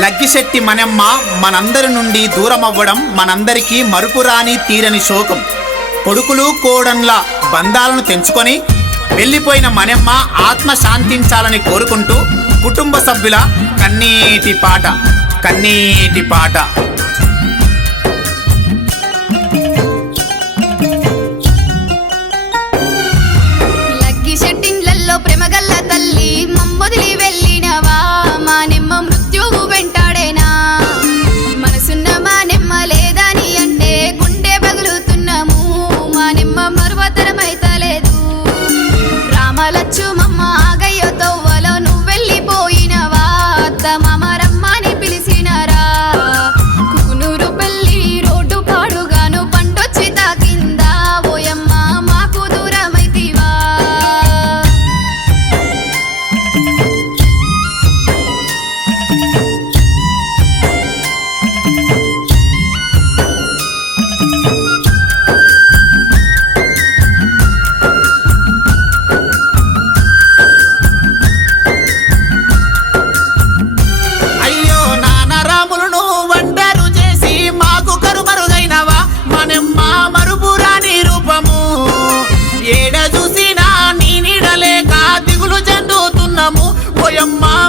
లగ్గిశెట్టి మనమ్మ మనందరి నుండి దూరం అవ్వడం మనందరికీ మరుపురాని తీరని శోకం. కొడుకులు కోడన్ల బంధాలను తెంచుకొని వెళ్ళిపోయిన మనమ్మ ఆత్మ శాంతించాలని కోరుకుంటూ కుటుంబ సభ్యుల కన్నీటి పాట కన్నీటి పాట. రామలచ్చు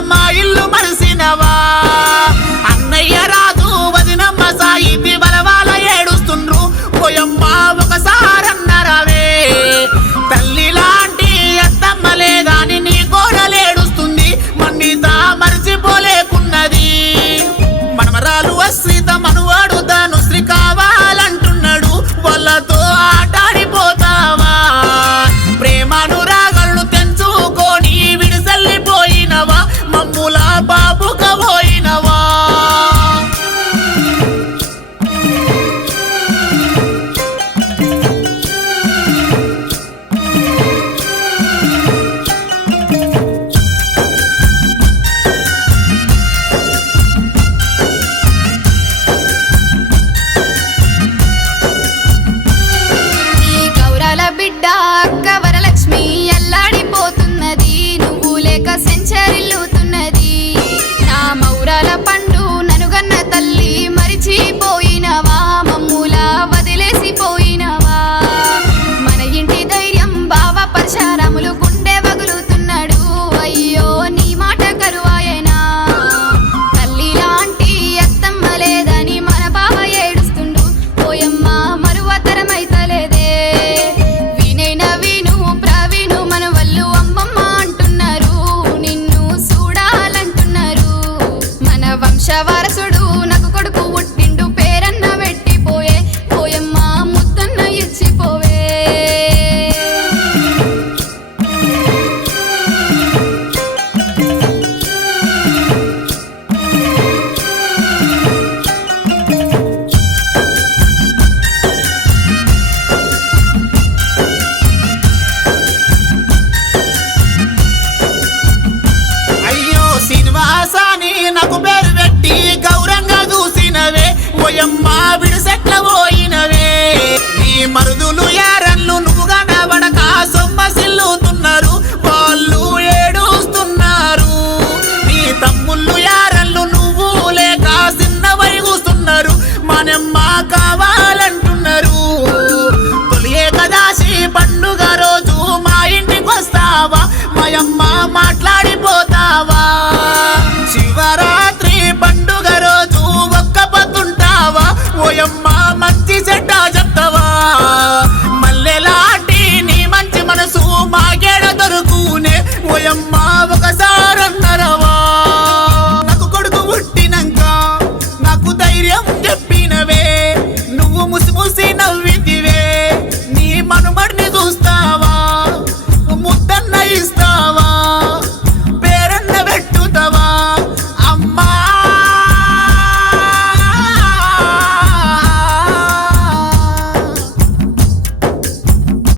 మా ఇల్లు మరిసినవా? అన్నయ్య రాజు వదినమ్మ సాయితి బలవాల ఏడుస్తుండ్రు. పోయమ్మ ఒకసారన్నరవే తల్లి లాంటి అత్తమ్మ లేదాని నీ కోడలేడుస్తుంది మన్నిత మర్చిపోలేకున్నది. మనమరాలు వస్తే ఓయమ్మ విడిసెట్ల పోయినవే. నీ మరుదులు యారన్లు నువ్వు కనబడక సొమ్మసిల్లుతున్నారు వాళ్ళు ఏడుస్తున్నారు. నీ తమ్ముళ్ళు యారన్లు నువ్వు లేక చిన్న వైగుస్తున్నారు మనమ్మ కావాలంటున్నారు. తొలి ఏకదాసి పండుగ రోజు మా ఇంటికి వస్తావా మాయమ్మ మాట్లాడిపోతావా?